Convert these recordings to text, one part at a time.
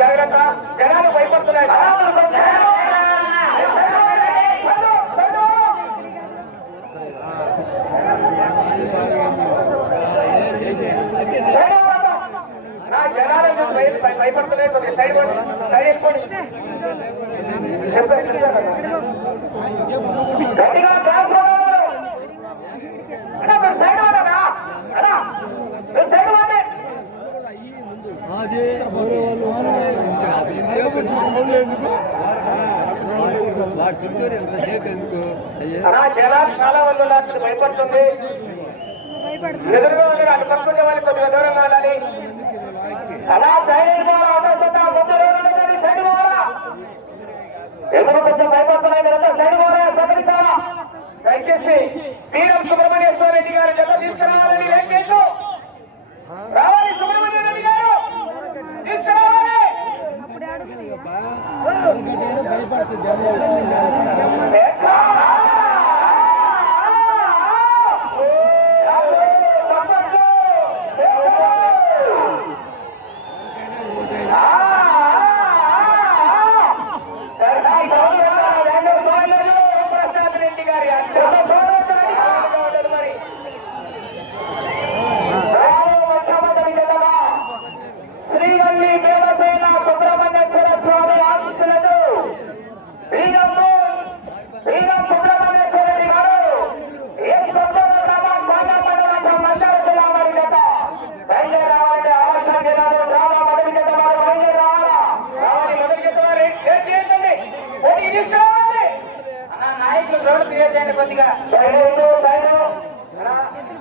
జాగ్రత్త, జనాలు భయపడుతున్నాయి. నా జనాలు భయపడుతున్నాయి. సైడ్ సైడ్ వేసుకోండి. గట్టిగా సైడ్ వాడనా సైడ్ వాడే జనాలు చాలా వల్ల భయపడుతుంది. ఎదురుగా అటు పట్టుకునే వాళ్ళు కొద్దిగా దూరంగా ఉండాలి. అలా సైడ్ సైడ్ పోవాలా, ఎదురు కొంచెం భయపడుతున్నాయి. మీరంతా సైడ్ పోవాలా, సహకరించాలా. దయచేసి వీరం సుబ్రహ్మణ్యేశ్వర రెడ్డి గారు జత తీసుకురావాలని వెంకటేశ్వర రావాలి. సుబ్రహ్మణ్య రెడ్డి గారు తీసుకురావాలి.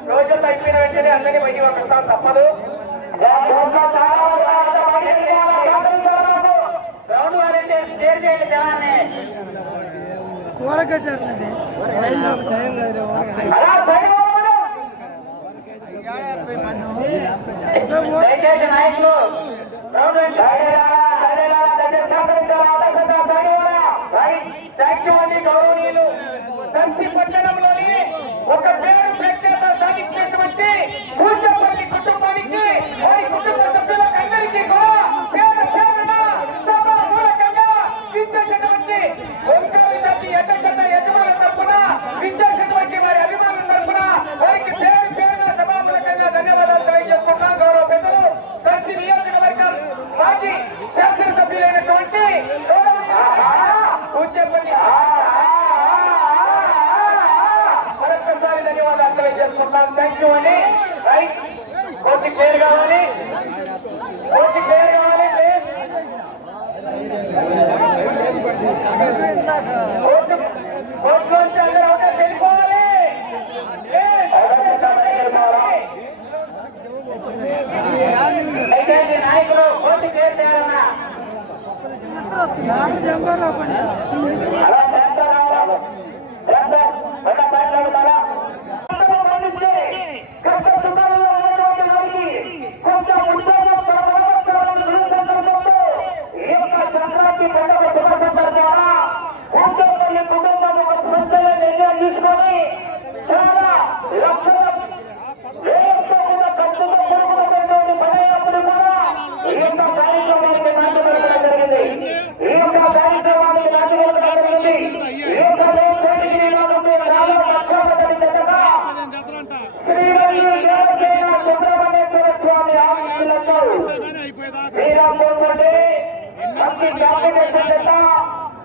రోజుల్లో అయిపోయిన వెంటనే అందరినీ బయటికి పంపిస్తాం, తప్పదు. గ్రౌండ్ వారంటే స్టేర్ చేయండి జనాన్ని. దయచేసి నాయకులు గౌరవనీయులు దర్శి పట్టణంలోని ఒక పేరు ప్రఖ్యాత సాధించినటువంటి పూజపల్లి కుటుంబానికి, వారి కుటుంబ సభ్యులకు అందరికీ కూడా పేరు పేరున సభామూలకంగా విచ్చేసినటువంటి ఒంగోలు జాతి ఎడ్డగడ్డ యజమానుల తరఫున, విచ్చేసినటువంటి వారి అభిమానుల తరఫున వారికి పేరు పేరున సభామూలకంగా ధన్యవాదాలు తెలియజేసుకుంటాం. గౌరవ పెద్దలు దర్శి నియోజకవర్గం మాజీ శాసనసభ్యులైనటువంటి పూజపల్లి మరొకసారి ధన్యవాదాలు తెలియజేసుకుంటాం. థ్యాంక్ యూ అండి. రైట్, కోర్టు క్లియర్ కావాలి, కోర్టు క్లియర్ కావాలి. కోర్టు నుంచి అందరూ అవుతా తెలుసుకోవాలి. దయచేసి నాయకులు కోర్టు క్లియర్ చేయాలన్నా తీసుకొని చాలా లక్షల వేలతో కూడా ఖర్చుతో కూడుకున్నటువంటి పదయాత్రలు కూడా ఈ యొక్క కార్యక్రమానికి నాటి జరగడం జరిగింది. ఈ యొక్క కార్యక్రమానికి నాటి జరగడం జరిగింది. ఈ యొక్క సుబ్రహ్మణ్యేశ్వర స్వామి ఆశీస్సులతో శ్రీరాంపూర్ నుండి మంచి కాంపిటీషన్ జత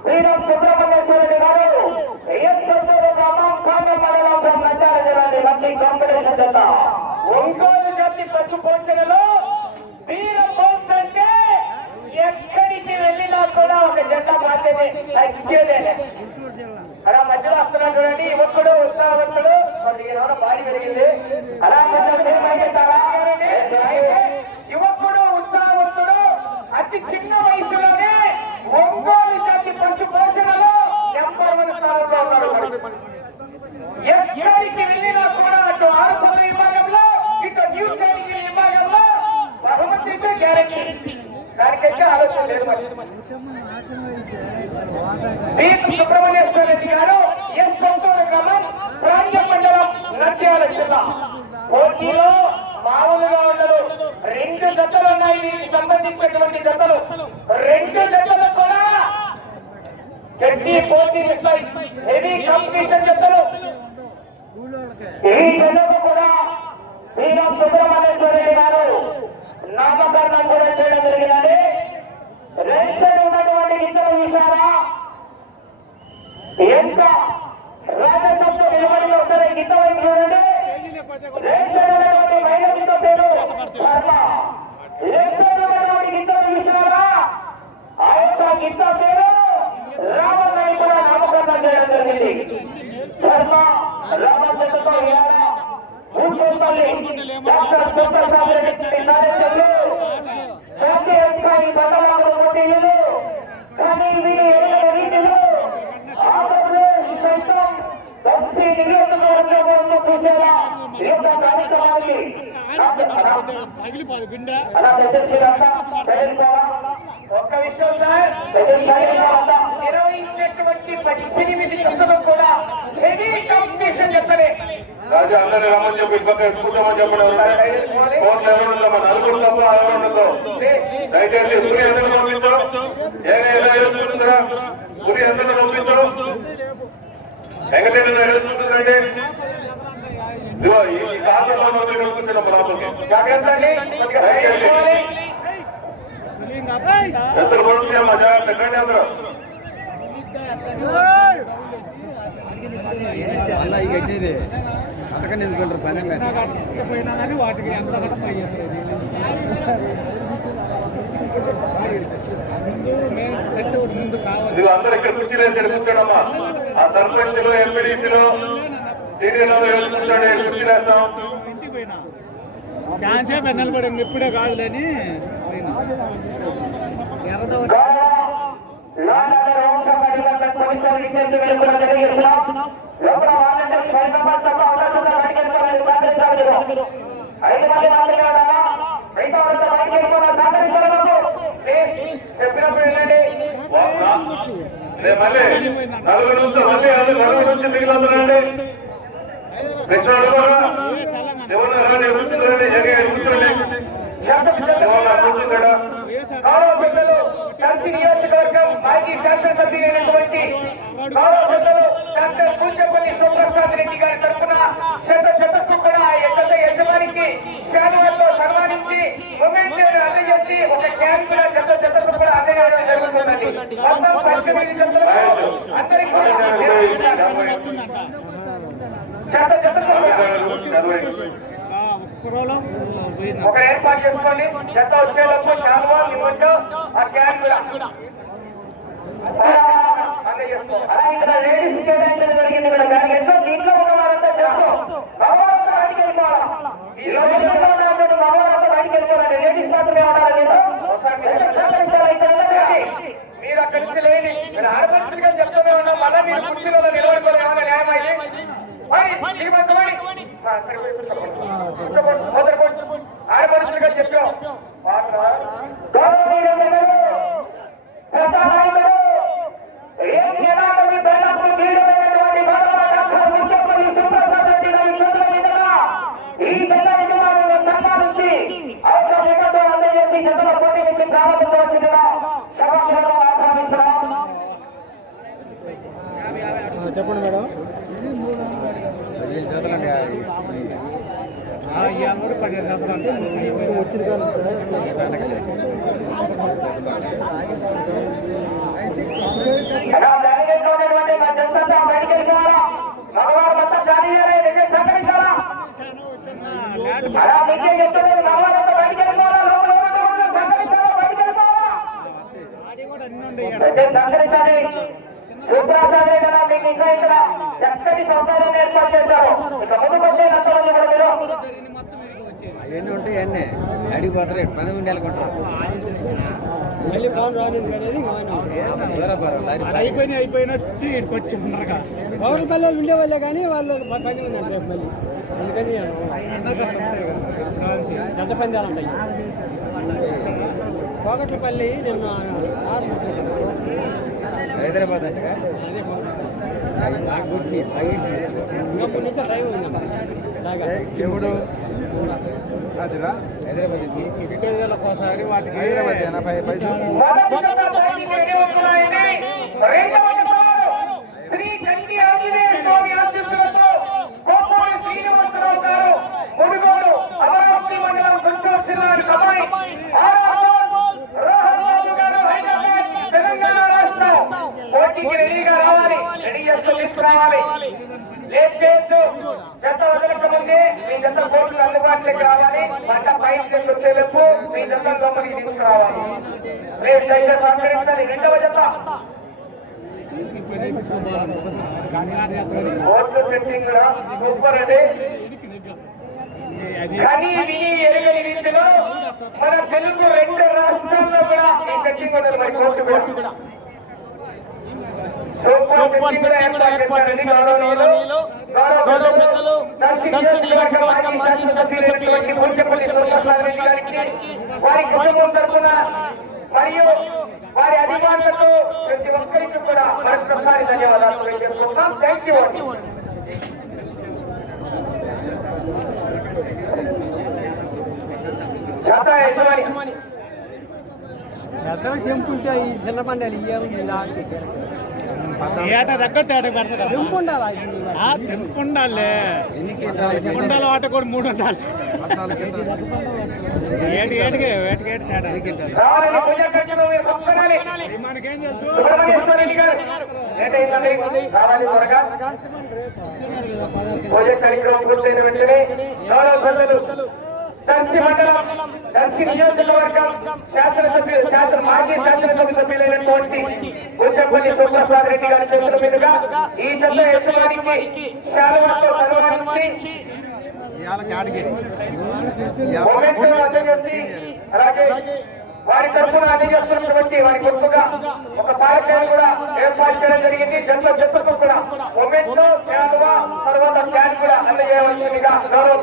వీరం సుబ్రహ్మణ్యేశ్వర రెడ్డి గారు మంచి కాంపిటీషన్ జత ఒంగోలు జాతి పశు పోషణలో వీరం బౌన్స్ అంటే ఎక్కడికి వెళ్ళినా కూడా ఒక జత బాధ్యత తగ్గేదే. అలా మధ్యలో వస్తున్నాడు చూడండి, యువకుడు ఉత్సాహవంతుడు, కొద్దిగా భారీ పెరిగింది. అలా యువకుడు ఉత్సాహవంతుడు అతి చిన్న వయసులోనే ఒంగోలు జాతి పశు పోషణలో నెంబర్ 1 స్థానంలో ఉన్నాడు. ఎక్కడికి వెళ్ళినా కూడా అటు ఆరుపద విభాగంలో, ఇటు న్యూ కేటగిరీ విభాగంలో బహుమతి గ్యారెంటీ. దానికైతే ఆలోచన లేదు. సుబ్రహ్మణ్యేశ్వర రెడ్డి గారు ఎస్ గ్రామం ప్రాంత మండలం నంద్యాల జిల్లా పోటీలో మామూలుగా ఉండదు. 2 జతలు ఉన్నాయి దీనికి సంబంధించినటువంటి జతలు. 2 జతలు కూడా గట్టి పోటీ ఇస్తాయి. హెవీ కాంపిటీషన్ జతలు. ఈ జతకు కూడా శ్రీరామ్ సుబ్రహ్మణ్యేశ్వర రెడ్డి గారు నామకరణం కూడా చేయడం జరిగినది. 2 ఉన్నటువంటి ఇద్దరు విషయాలా ఎంత రాజశబ్ద నిలబడి ఒకసారి గీత వైపు చూడండి. 2 ఉన్నటువంటి మహిళ గీత పేరు ధర్మ. 2 ఉన్నటువంటి గీత విషయాలా ఆ యొక్క గీత పేరు రామని కూడా నామకరణం చేయడం జరిగింది. ధర్మ రామచంద్రతో కూర్చోవాలి. డాక్టర్ సుబ్రహ్మణ్య రెడ్డి నాయకులు జాతీయ స్థాయి బండలాంటి పోటీలు కానీ వీరి రీతిలో ఆంధ్రప్రదేశ్ సైతం దక్షి నియోజకవర్గంలో చూసేలా ఈ యొక్క కార్యక్రమానికి ఒక్క విషయం సార్, 28 జతలు కూడా హెవీ కాంపిటీషన్ చేస్తారే. రాజా అందరూ రమ్మని చెప్పి కూర్చోమని చెప్పడం నలుగురు తప్ప ఆరోగ్యంతో దయచేసి సూర్య అందరూ పంపించు. ఎలా చూస్తుందా సూర్య అందరూ పంపించు. వెంకటేశ్వర ఎలా చూస్తుందండి ఇదిగో ఈ కాలంలో కూర్చున్నాం లోపలికి. అందరూ కొడుతున్నామ్మా జాగ్రత్త ఎక్కడండి అందరూ. అక్కడికి ఎందుకుంటారు పని పోయినా కానీ వాటికి ఎంత ఇదిగో అందరు ఇక్కడ కూర్చునేసి కూర్చోడమ్మా. ఆ సర్పంచ్లు ఎంపీడీసీలు సీనియర్లు కూర్చోండి. కూర్చునేస్తాం. ఛాన్సే పెన్నలు పడింది ఇప్పుడే కాదులేని చెప్పినప్పుడు ఏంటండి మళ్ళీ నలుగురు నుంచి మిగిలిందండి. కృష్ణుడు ఎవరు కూర్చుందండి. కూర్చోండి. కూర్చుంటాడా గౌరవ పెద్దలు కలిసి నియోజకవర్గం మాజీ శాసనసభ్యులు అయినటువంటి గౌరవ పెద్దలు డాక్టర్ పూజపల్లి సుప్రసాద్ రెడ్డి గారి తరఫున శతకు కూడా యజమానికి శాలువాతో సన్మానించి మొమెంట్ అందజేసి ఒక క్యాన్ కూడా జతకు కూడా అందజేయడం జరుగుతుందండి. మొత్తం 18 జతలు అందరికీ ఒక ఏర్పాటు చేసుకోండి. జత వచ్చేటప్పుడు శాలువా ఇవ్వండి. ఆ క్యాన్ కూడా ఇక్కడ లేడీస్ కేటాయించడం జరిగింది. ఇక్కడ బ్యాగెట్లో దీంట్లో ఉన్న వారంతా చేస్తూ మగవారంతా బయటికి వెళ్ళిపోవాలి. ఈ రోజుల్లో ఉన్నటువంటి మగవారంతా బయటికి వెళ్ళిపోవాలండి. లేడీస్ మాత్రమే ఉండాలి. మీరు అక్కడి నుంచి లేని మీరు ఆడపడుచులుగా చెప్తూనే ఉన్నాం. మళ్ళీ మీరు కుర్చీలో నిలబడుకోవాలి. న్యాయం అయితే ఆడపడుచులుగా చెప్పాం. ఈ సన్మానించి అవకాశంతో అందజేసి జతల పోటీ నుంచి ప్రారంభించవచ్చుగా సభాక్షణం ఆహ్వానిస్తున్నాం. చెప్పండి మేడం. కూడా 15 జతలు అంటే వచ్చింది చక్కటి సౌకర్యం ఏర్పాటు చేశారు. ఇక ముందుకు వచ్చే నచ్చలు కూడా మీరు అవన్నీ ఉంటాయి. అన్నీ అడిగిపోతారు. పని ఉండి వెళ్ళకుంటారు. మళ్ళీ ఫోన్ రాలేదు అనేది అయిపోయినట్టు ఇక్కడికి వచ్చి ఉండరుగా పవన్ పల్లెలు ఉండేవాళ్ళే కానీ వాళ్ళు 10 మంది అంటారు. మళ్ళీ అందుకని ఎంత పందాలు ఉంటాయి. కోకట్లపల్లి నిన్న హైదరాబాద్ అంటే అదే ఇంకప్పటి నుంచే టైం ఉందమ్మా. ఎవడు అదిరా ఒకసారి వాటికి హైదరాబాద్ 80 పైసలు మొదటి జత బయటికి రెడీ అవుతున్నాయని రెండవ జత శ్రీ చండీ ఆంజనేయ స్వామి ఆశీస్సులతో కోపూరి శ్రీనివాసరావు గారు మునుగోడు అమరావతి మండలం గుంటూరు జిల్లాకు అమ్మాయి రోహన్ గారు హైదరాబాద్ తెలంగాణ రాష్ట్రం పోటీకి రెడీగా రావాలి, రెడీ చేస్తూ తీసుకురావాలి. లేట్ చేయొచ్చు. జత వదలక ముందే మీ జత కోట్లు అందుబాటులోకి రావాలి. పంట పైకి నుంచి వచ్చేటప్పుడు మీ జత లోపలికి తీసుకురావాలి. లేట్ అయితే సహకరించాలి. రెండవ జత కోట్లు సెట్టింగ్ కూడా సూపర్ అండి. కానీ విని ఎరగని రీతిలో మన తెలుగు రెండు రాష్ట్రాల్లో కూడా ఈ సెట్టింగ్ ఉన్నది. మరి కోర్టు కూడా సూపర్ సెట్టింగ్ కూడా ఏర్పాటు చేశారండి. గౌరవ పెద్దలు దర్శి నియోజకవర్గ మాజీ శాసనసభ్యులైనటువంటి పూజ్యపల్లి సోమేశ్వరరావు గారికి, వారి కుటుంబం తరఫున మరియు వారి అభిమానులకు ప్రతి ఒక్కరికి కూడా మరొకసారి ధన్యవాదాలు తెలియజేస్తున్నాం. Thank you. జాతా యజమాని తెంపుంటే ఈ చిన్న పండాలి ఏట తగ్గట్టు ఆట పెడతారు. తెంపు ఉండాలి, ఉండాలి. ఆట కూడా 3 ఉండాలి. ఏటికి మనకేం తెలుసు. ప్రాజెక్ట్ కార్యక్రమం పూర్తయిన వెంటనే దర్శి మండలం దర్శి నియోజకవర్గం మాజీ శాసనసభ సభ్యులైనటువంటి పూజపల్లి సోమేశ్వరరావు రెడ్డి గారి చేతుల మీదుగా ఈ జత యజమానికి శాలువాతో సన్మానించి అలాగే వారి తరఫున అందజేస్తున్నటువంటి వారి గొప్పగా ఒక పాలకాన్ని కూడా ఏర్పాటు చేయడం జరిగింది. జతకు కూడా మొమెంట్ శాలువా తర్వాత క్యాన్ కూడా అందజేయవలసిందిగా గౌరవ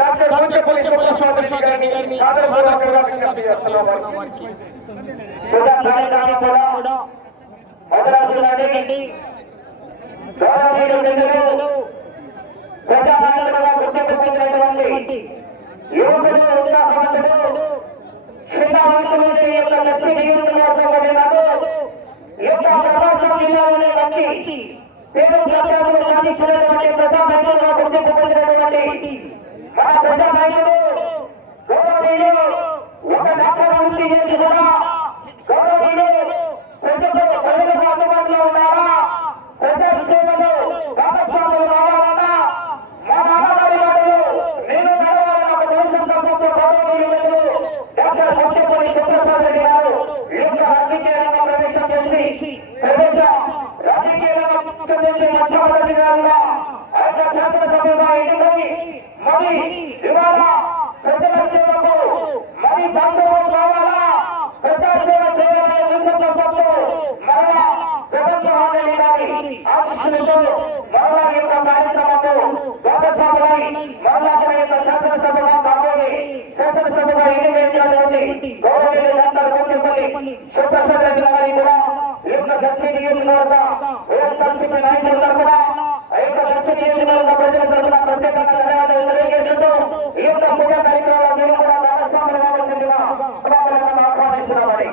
డాక్టర్ పూజపల్లి సోమేశ్వరరావు రెడ్డి గారిని సాదరపూర్వకంగా విజ్ఞప్తి చేస్తున్నాం. మొదలవుతుందండి. ప్రజానాయకులుగా గుర్తింపు యువకుడు ఉత్సాహవంతుడు శ్రీరామకృష్ణ యొక్క లక్ష్య నియోజకవర్గంలో ఈ యొక్క ప్రకాశం జిల్లాలోనే వచ్చి పేరు ప్రఖ్యాతులు సాధించినటువంటి ప్రజానాయకులుగా గుర్తింపు పొందినటువంటి మన ప్రజానాయకుడు గౌరవనీయులు ఒక డాక్టర్ వృత్తి చేసి కూడా గౌరవనీయులు ప్రజలకు అందుబాటులో ఉన్నారా, ప్రజా సేవలు భాగస్వాములు రావాలన్నా మా నాన్నగారి వారు నేను నడవాలన్న దేశం తప్ప గౌరవనీయులు డాక్టర్ పూజపల్లి సోమేశ్వరరావు రెడ్డి గారు ఈ యొక్క రాజకీయ రంగ ప్రవేశం చేసి రాజకీయ రంగం చేసే మొట్టమొదటిగా ఆయన శాసనసభ్యుగా ఎన్నికై మరి ఇవాళ ప్రజల సేవకు మరి బంధువులు కావాలా, ప్రజా సేవ చేయాలనే ఉద్దేశంతో మరలా జగన్మోహన్ రెడ్డి గారి ఆశీస్సులతో మరలా ఈ యొక్క కార్యక్రమంలో భాగస్వాములై మరలా మన యొక్క శాసనసభగా కాబోయే శాసనసభగా ఎన్నికైనటువంటి గౌరవనీయులు డాక్టర్ పూజపల్లి సోమేశ్వరరావు రెడ్డి గారి కూడా ఈ యొక్క దక్షిణ నియోజకవర్గ వైఎస్ఆర్సీపీ నాయకుల తరఫున ఈ యొక్క దక్షిణ నియోజకవర్గ ప్రజల తరఫున ప్రత్యేకంగా ధన్యవాదాలు తెలియజేస్తూ ఈ యొక్క పూజా కార్యక్రమంలో మీరు కూడా భాగస్వాములు కావాల్సిందిగా ఆహ్వానిస్తున్నామని.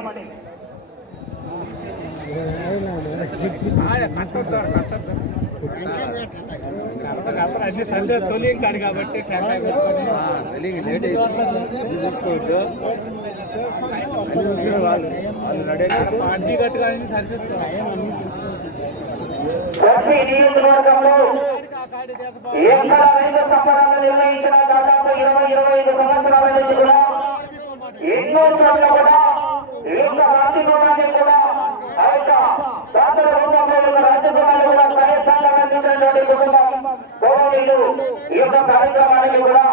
అన్ని సండే తొలి కాదు కాబట్టి లేట్ అయితే చూసుకోవద్దు. అన్ని చూసుకుని వాళ్ళు రెడీ అన్ని గట్టుగా అన్ని సరిచేస్తున్నారు. దర్శి నియోజకవర్గంలో ఎక్కడ రైతు సంబరాలు నిర్వహించిన దాదాపు 20-25 సంవత్సరాల నుంచి కూడా ఎన్నో చోట్ల కూడా ఈ యొక్క రాజకీయాన్ని కూడా ఆ యొక్క దాతల రూపంలో ఉన్న రాజకీయాలు కూడా ప్రయత్నాలు అందించినటువంటి కుటుంబం గౌరవనీయులు ఈ యొక్క కార్యక్రమానికి కూడా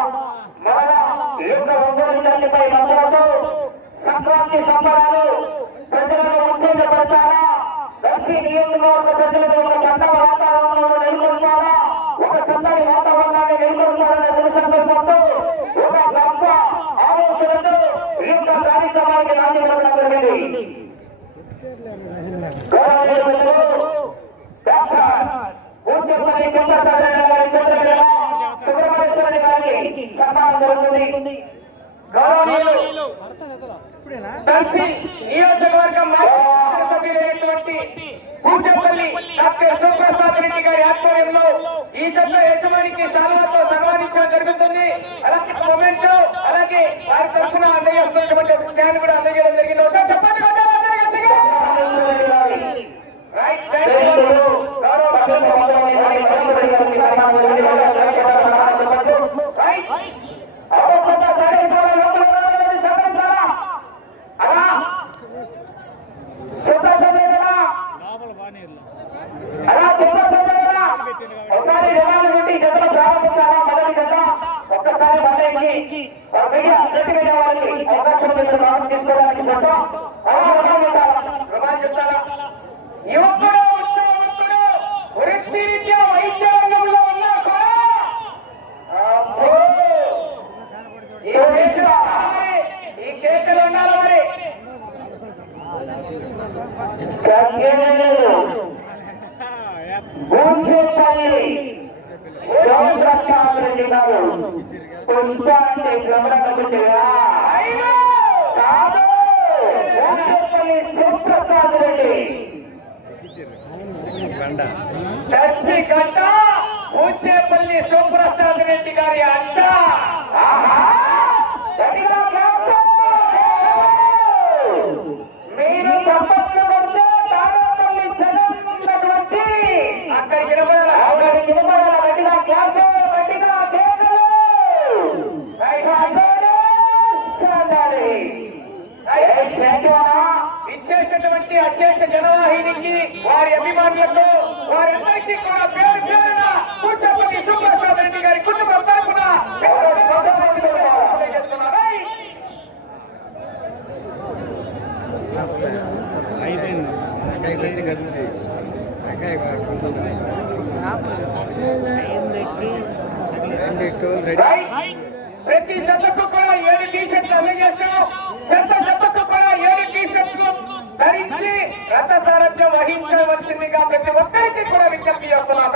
మరలా ఈ యొక్క ఒంగోలు తల్లిపై మద్దతుతో సంక్రాంతి సంబరాలు ప్రజలను ఉత్తేజపరచాలా, దర్శి నియోజకవర్గ ప్రజలకు ఒక పండగ వాతావరణంలో నెలకొల్పాలా, ఒక చక్కని వాతావరణాన్ని నెలకొల్పాలనే దృశ్యంతో ఒక గొప్ప ఆలోచనతో ఈ యొక్క కార్యక్రమానికి నాంది పలకడం జరిగింది. డాక్టర్ పూజపల్లి చంద్రశేఖర్ గారి చేతుల మీదుగా దర్శి నియోజకవర్గం సభ్యులైనటువంటి పూజపల్లి డాక్టర్ శివప్రసాద్ రెడ్డి గారి ఆధ్వర్యంలో ఈ జత యజమానికి శాలువాతో సన్మానించడం జరుగుతుంది. అలాగే మొమెంట్ అలాగే వారి తరఫున అందజేస్తున్నటువంటి స్టాండ్ కూడా అందజేయడం జరిగింది. ఒకసారి చెప్పండి అలా ఒకసారి జనాల నుండి జతలు ప్రారంభించాలా మొదటి జత ఒక్కసారి మొదలైంది వారికి అవకాశం తీసుకోవడానికి చెప్తారా యువకుడు ఉత్సాహవంతుడు వృత్తిరీత్యా వైద్య రంగంలో ఉన్నా కూడా ఈ కేసులు ఉండాలి మరి రెడ్డి గారు పుష్పాన్ని శివప్రసాద్ రెడ్డి చర్చి గంట పూచేపల్లి శివప్రసాద్ రెడ్డి గారి అడ్డ మీరు తప్పట్లు వస్తే తాడేపల్లి జగన్ ఉన్నటువంటి అక్కడికి వినపడాల గట్టిగా క్లాస్ గట్టిగా కేసులు ఇచ్చేసినటువంటి అధ్యక్ష జనవాహినికి వారి అభిమానులకు వారందరికీ కూడా పేరు పేరున పూజపల్లి శివప్రసాద్ రెడ్డి గారి కుటుంబం తరఫున ప్రతి జతకు కూడా 7 టీ-షర్ట్లు అందజేస్తాం. జతకు కూడా 7 టీ-షర్ట్లు ధరించి రథ సారథ్యం వహించవలసిందిగా ప్రతి ఒక్కరికి కూడా విజ్ఞప్తి చేస్తున్నాం.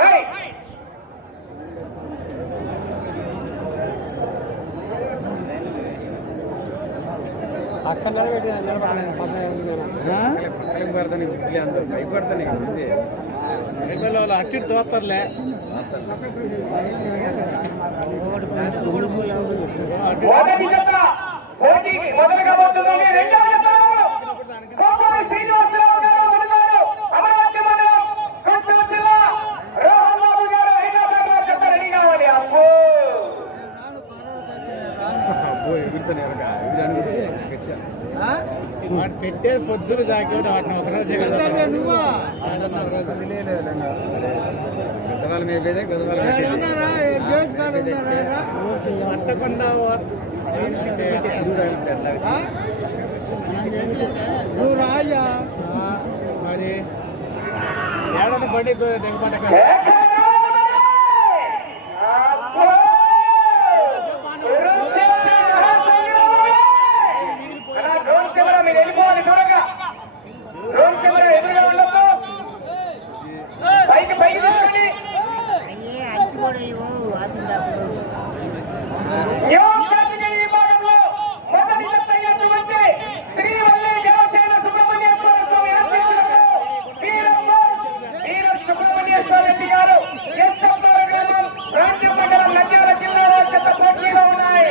అక్కడ భయపడతాను అట్టి తోస్తర్లే మొదటి జత పోటీకి మొదలు కాబోతుందని రెండవ జత శ్రీనివాసరావు గారు ఉన్నారు. అమరావతి మండలం గుంటూరు జిల్లా రోహన్ బాబు గారు హైదరాబాద్ లో జత రెడీ కావాలి. వాడు పెట్టే పొద్దులు దాకి వాటిని ఒకరోజు పట్టకుండా నువ్వు రాజా మరి ఏడాది బండి దిగబడ్డ మీరు వెళ్ళిపోవాలి చూడగా డ్రోన్ కెమెరా ఎదురుగా ఉండదు. పైకి తీసుకోండి. విభాగంలో మొదటి జత అయినటువంటి శ్రీవల్లి దేవసేన సుబ్రహ్మణ్యేశ్వర స్వామి సుబ్రహ్మణ్యేశ్వర రెడ్డి గారు గ్రామం రాజ్యం మండలం నంద్యాల జిల్లాలో జత పోటీలో ఉన్నాయి.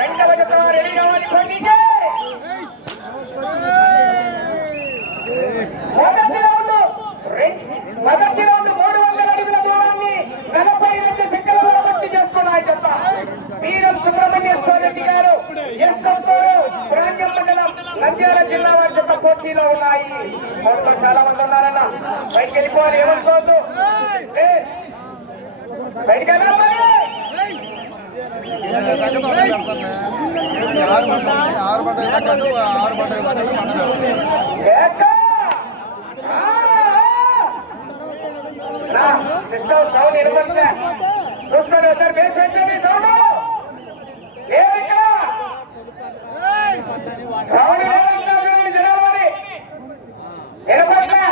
రెండవ జత రెడీ కావాలి. మొదటి రౌండ్ 300 అడుగుల దూరాన్ని 42 సెకండ్లలో పూర్తి చేసుకున్నాయి. చెత్త వీరం సుబ్రహ్మణ్యేశ్వర రెడ్డి గారు రాజ్యం మండలం నంద్యాల జిల్లా వారి చెత్త పోటీలో ఉన్నాయి. మొత్తం చాలా మంది ఉన్నారన్న బయటకు వెళ్ళిపోవాలి. ఏమనుకోవద్దు బయటకు సౌండ్ ఎనపడుతుందా చూసుకోండి. ఒకసారి బేస్ పెంచండి. సౌండ్ సౌండ్ జనాలి ఎనపడుతుందా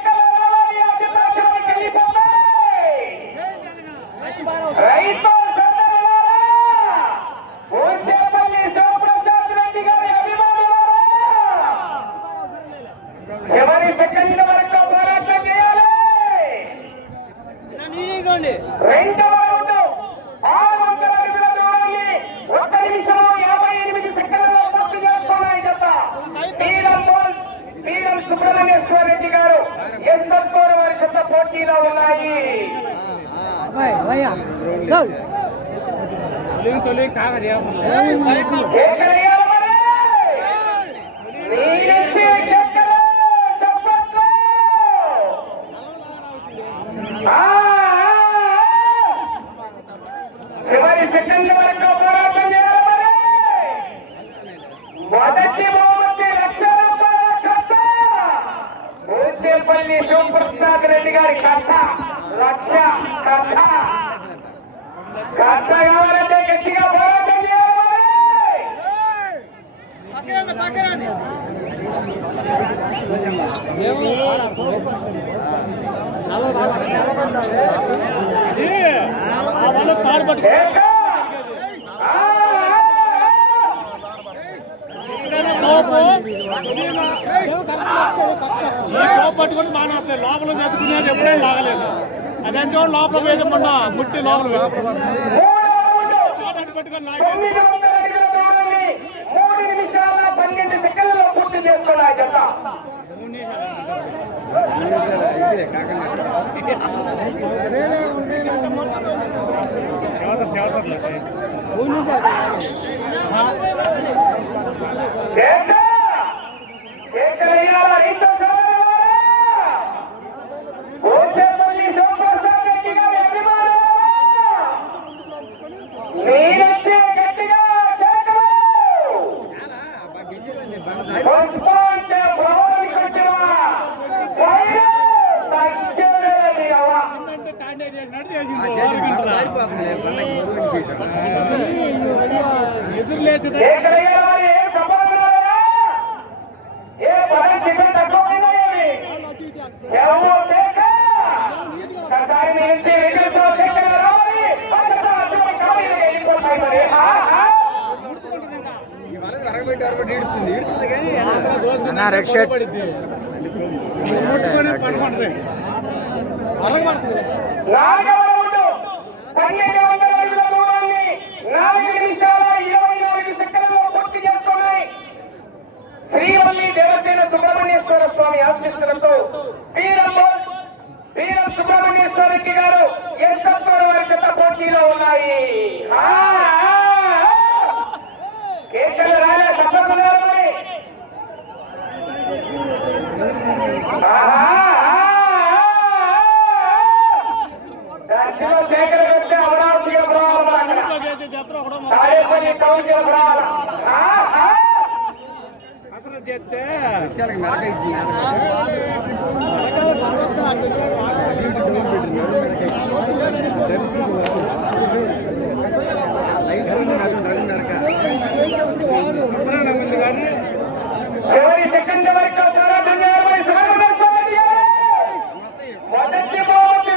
మీరు జత పోటీలో ఉన్నాయి. కేకలేయాలి మరి. మీరిచ్చే కేకలు, చప్పట్లు. చివరి సెకండ్ వరకు పోరాటం చేయాలి మరి. మొదటి బహుమతి ₹1,00,000 కట్ట. బూచేపల్లి శివప్రసాద్ రెడ్డి గారి కట్ట ₹1,00,000 కట్ట. కట్ట కావాలంటే గట్టిగా పోరాటం చేయాలి మరి. ఏకా? పట్టుకుని బాగా లోపల చదువుకునేది ఎప్పుడేం లాగలేదు. అదంటే లోపల వేయకుండా ముట్టి లోపల పట్టుకొని 900 అడుగుల దూరాన్ని 3 నిమిషాల 12 సెకండ్లలో పూర్తి చేసుకున్నాయి జత. కేకలేయాలా రైతు సోదరులారా? బూచేపల్లి శివప్రసాద్ రెడ్డి గారి అభిమానులారా, మీరొచ్చే గట్టిగా కేకలు. పుష్ప అంటే భ్రమణి కొట్టివా? తగ్గేదేలేని అవ్వ. కేకలేయాలా? ఏం చెప్పాలన్నారా? ఏ పదం చికెన్ తక్కువైనా ఏమి? ఎవరో కేక. ఒకసారి మీ నుంచి ఎదురుతో కేకలు రావాలి. అంతటా అటువంటి ఖాళీలు వెళ్ళిపోతాయి మరి. నాగవరముడు 1200 అడుగుల దూరాన్ని 4 నిమిషాల 24 సెకండ్లలో పూర్తి చేసుకున్నాయి. శ్రీవల్లి దేవసేన సుబ్రహ్మణ్యేశ్వర స్వామి ఆశీస్సులతో వీరం సుబ్రహ్మణ్యేశ్వర రెడ్డి గారు ఎస్సత్తూరు వారి జత పోటీలో ఉన్నాయి. కేకలు రాలే తప్పకున్నారు మరి. దర్శనం శేఖర వస్తే అమరావతిగా రావాలి. తాడేపల్లి కౌన్సిల్ రావాలి. చేస్తే చివరి సెకండ్ వరకు పోరాటం చేయాలి. మొదటి బహుమతి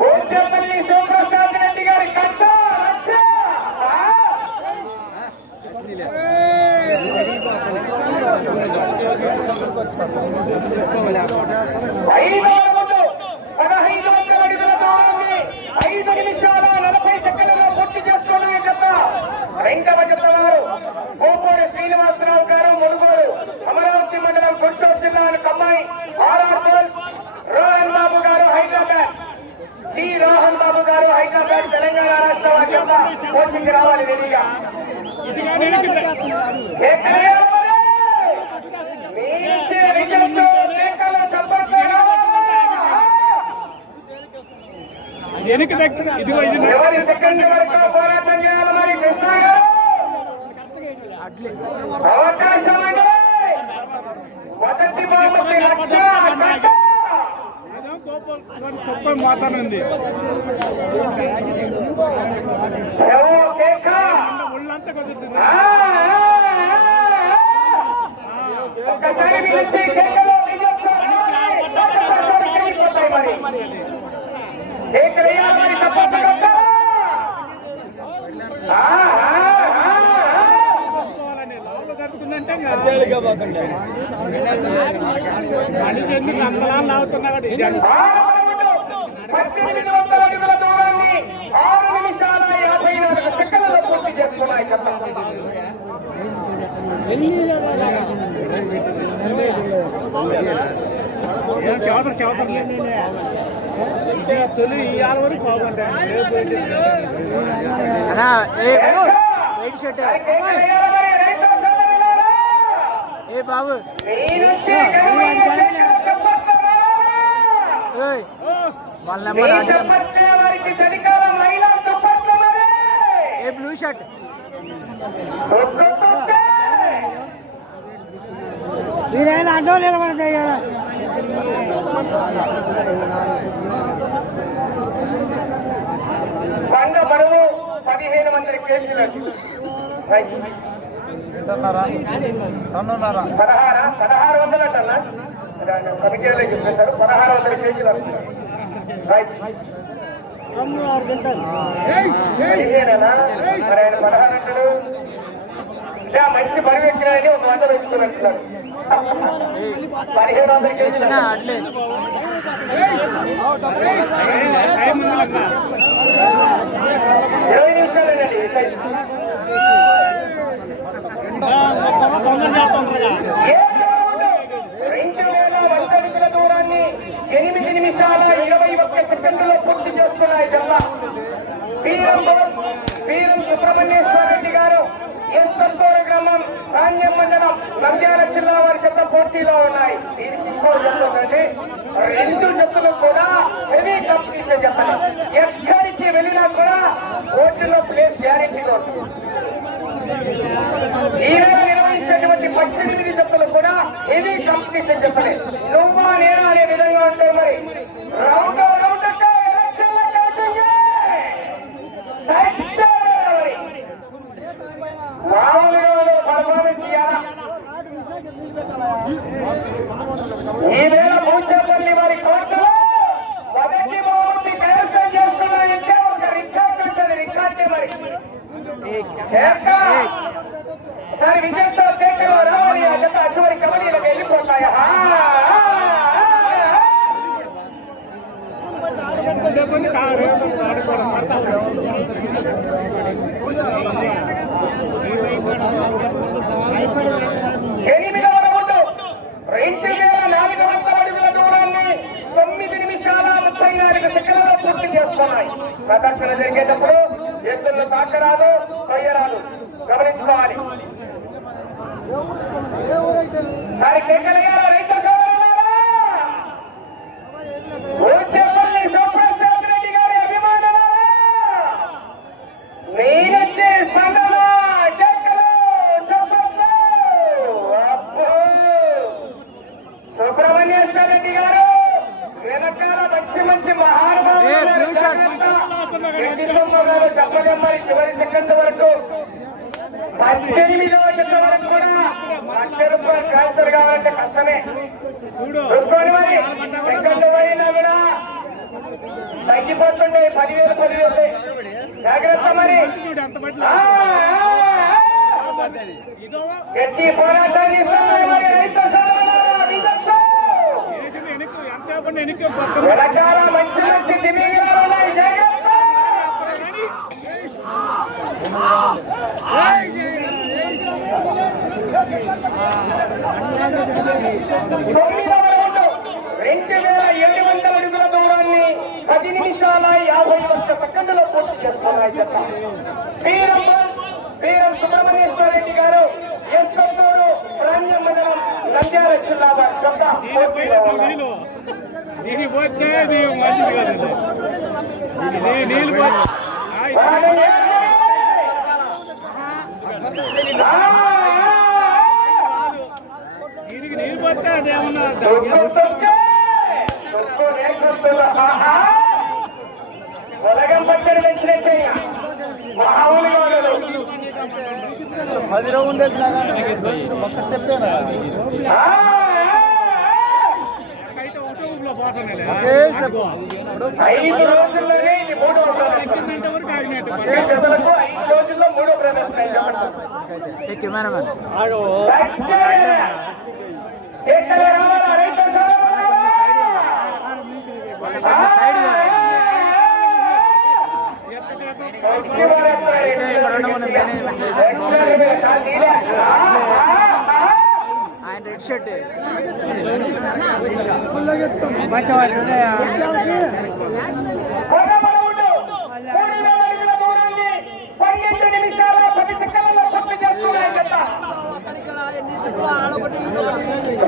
బూచేపల్లి శివప్రసాద్ రెడ్డి గారి కట్ట ఐదవ రౌండ్ 1500 అడుగుల దూరాన్ని 5 నిమిషాల 40 సెకండ్లలో పూర్తి చేసుకున్నాయి జత. రెండవ జత వారు గోపూడి శ్రీనివాసరావు గారు, మునుగోడు అమరావతి మండలం, గుంటూరు జిల్లా కమ్మాయి ఆర్ఆర్ రోహన్ బాబు గారు హైదరాబాద్. డి రోహన్ బాబు గారు హైదరాబాద్, తెలంగాణ రాష్ట్ర వారి కోచింగ్ రావాలి రెడీగా. వెనక్కి దగ్గర ఇదిగో ఇది ఎవరి సెకండ్ వరకు పోరాటం చేయాలి మరి. కృష్ణ గారు అవకాశం అంటే మొదటి బహుమతి ₹1,00,000 తప్ప మాట్లాడింది. ఒళ్ళంతా కొడుతుంది. ఒక్కసారి మీ నుంచి కేకలు జరుగుతుందంటే అద్దెలుగా పోతుండే మనిషి ఎందుకు అంతలా లాగుతున్నా 1800 అడుగుల దూరాన్ని 6 నిమిషాల 54 సెకండ్లలో పూర్తి చేసుకున్నాయి కదా. ఏం చదువుతారు తొలి ఈ ఆల వరకు బాగుంటాయి వైట్ షర్ట్ ఏ బాబు వాళ్ళ నెంబర్ ఏ బ్లూ షర్ట్ మీరైనా అడ్డో నిలబడతాయి కదా వంద బరువు 15 మంది కేజీలకు 1600 అన్నా కమిటీలో చెప్పేశారు 1600 కేజీలు రైట్ 15 మరి ఆయన 1600 మంచి బరువు ఎక్కినాయని ఒక 100 వేసుకున్నట్టున్నారు 1700 కేజీలు 20 నిమిషాలేనండి దూరాన్ని 8 నిమిషాల 21 సెకండ్లలో పూర్తి చేస్తున్నాయి జల్లా వీరం సుబ్రహ్మణ్యేశ్వర రెడ్డి గారు ఎస్తంతూరు గ్రామం రాణ్యం మండలం నంద్యాల జిల్లా వారి చెత్త పోటీలో ఉన్నాయి. దీనికి ఇంకో చెప్తుందండి 2 జట్టులు కూడా హెవీ కాంపిటీషన్ చెప్పండి. ఎక్కడికి వెళ్ళినా కూడా ఓటులో ప్లేస్ గ్యారెంటీగా ఉంటుంది. ఈరోజు నిర్వహించేటువంటి 18 జట్టులు కూడా హెవీ కాంపిటీషన్ చెప్పలేదు. నువ్వా నేనా అనే విధంగా ఉంటాయి. మరి రౌండ్ పర్ఫార్మెన్స్ చేయాలా? ఈవేళ భూచేపల్లి వారి కోర్టులో మొదటి బహుమతి కైవసం చేస్తున్నాయంటే ఒక రికార్డు ఉంటుంది. రికార్డే మరి సరే విజయంతో చేతిలో రావాలి. ఆ జత చివరి కబడ్డీలకు వెళ్ళిపోతాయా? ఎనిమిదవ రౌండ్ 2400 అడుగుల దూరాన్ని 9 నిమిషాల 34 సెకండ్లలో పూర్తి చేస్తున్నాయి. ప్రదర్శన జరిగేటప్పుడు ఎద్దులను తాకరాదు, కొయ్యరాదు, గమనించుకోవాలి. సరే కేకలయ్యారా రైతు సోదరులారా? ఊచెపల్లి శివప్రసాద్ రెడ్డి గారి అభిమానులారా, నేనొచ్చే స్పందన చెక్కలు చెప్పట్లు. అబ్బో సుబ్రహ్మణ్యేశ్వర రెడ్డి గారు వెనకాల మంచి మహానుభావులు చెప్పజమ్మని చివరి సెకండ్ వరకు 18వ జత వరకు కూడా ₹1,00,000 ట్రాన్స్ఫర్ కావాలంటే కష్టమే. చూసుకోండి మరి సెకండ్ పోయినా కూడా తగ్గిపోతుండే 10,000 జాగ్రత్త. మరి గట్టి పోరాటాన్ని ఇస్తున్నాయి మరి రైతు వెనకాల మంచి దిమిగిరాలు ఉన్నాయి. జాగ్రత్త. 2,700 అడుగుల దూరాన్ని 10 నిమిషాల 51 సెకండ్లలో పూర్తి చేస్తున్నాయి. వీరం సుబ్రహ్మణ్యేశ్వర రెడ్డి గారు ఎస్తంతూరు రాణ్యం మండలం నంద్యాల జిల్లా వారి చెత్త పోటీలో ఉన్నారు. దీనికి పోతే ఇది మంచిది కదండి. నీళ్ళు దీనికి నీళ్ళు పోతే అదేమన్నా ఉలగం పచ్చడి పెంచినట్టే మహావులు 10 రౌండ్ వేసినా కానీ ఒక్క చెప్పేనా అయితే ఒకటో ఊర్లో పోతానే 5 రోజుల్లోనే ఇది 3వ ప్రదర్శన. వరకు ఆగినట్టు 5 రోజుల్లో 3వ ప్రదర్శన. ఆయన కొనమలవుడు 3,000 అడుగుల దూరాన్ని 12 నిమిషాల 10 సెకన్లలో పూర్తి చేసుకున్నాయి జత.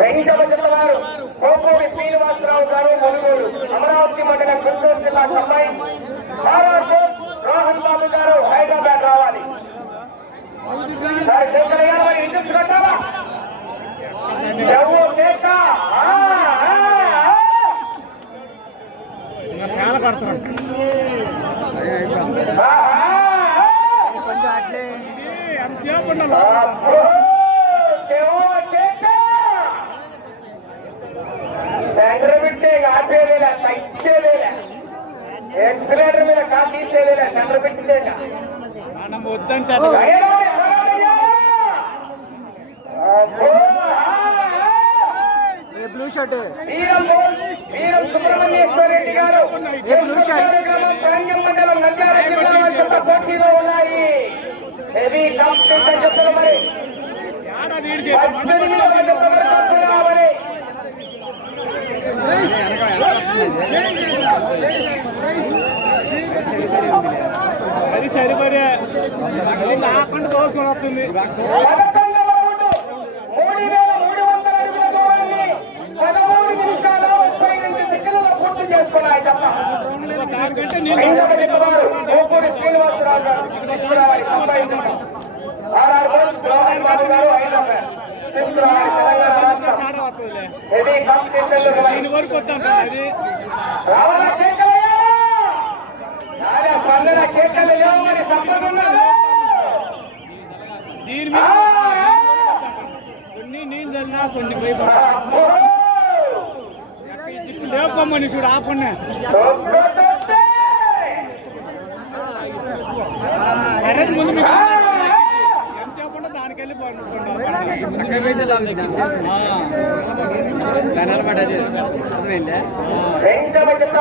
రెండవ జత వారు కోపూరి శ్రీనివాసరావు గారు మునుగోడు అమరావతి మండలం గుంటూరు జిల్లా అమ్మాయి రోహన్ బాబు గారు హైదరాబాద్ రావాలి. సార్ శంకరయ్య మరి ఇంటి కట్టాలా చాలా పడుతున్నాం ఎంతసేపు ఉండాలి బిట్టే ఆపేదేలా తగ్గేదేలా ఎక్సలేటర్ మీద కా తీసేదేలా సెంటర్ పెట్టేదేలా మనం వద్దంటే బ్లూ షర్ట్ వీరం సుబ్రహ్మణ్యేశ్వర రెడ్డి గారు మండలం నంద్యాల జిల్లా చెత్త పోటీలో ఉన్నాయి. హెవీ కాంపిటీషన్ చెప్తారు మరి 18 వరకు రావాలి. అది సరిపడే కాకుండా దోసుకొని వస్తుంది. 13,300 అడుగుల దూరాన్ని 13 నిమిషాల 35 సెకన్లలో పూర్తి చేసుకున్నాయి తప్ప. కోపూరి శ్రీనివాసరావు గారు తీసుకురావాలి. ఆర్ఆర్ రోహన్ బాబు గారు హైదరాబాద్ తీసుకురావాలి. తెలంగాణ రాష్ట్రం హెవీ కాంపిటీషన్ దీని వరకు వద్దంటే అది రావాలా కేకలయ్యా పల్లెల కేకలు లేవు మరి సంపదున్నారు. దీని మీద కొన్ని నేను జరిగినా కొన్ని భయపడతాను లేకపోమ్మని చూడు ఆపన్నా కరెంట్ ముందు మీకు ఎంత చెప్పకుండా దానికి వెళ్ళి రెండవ జత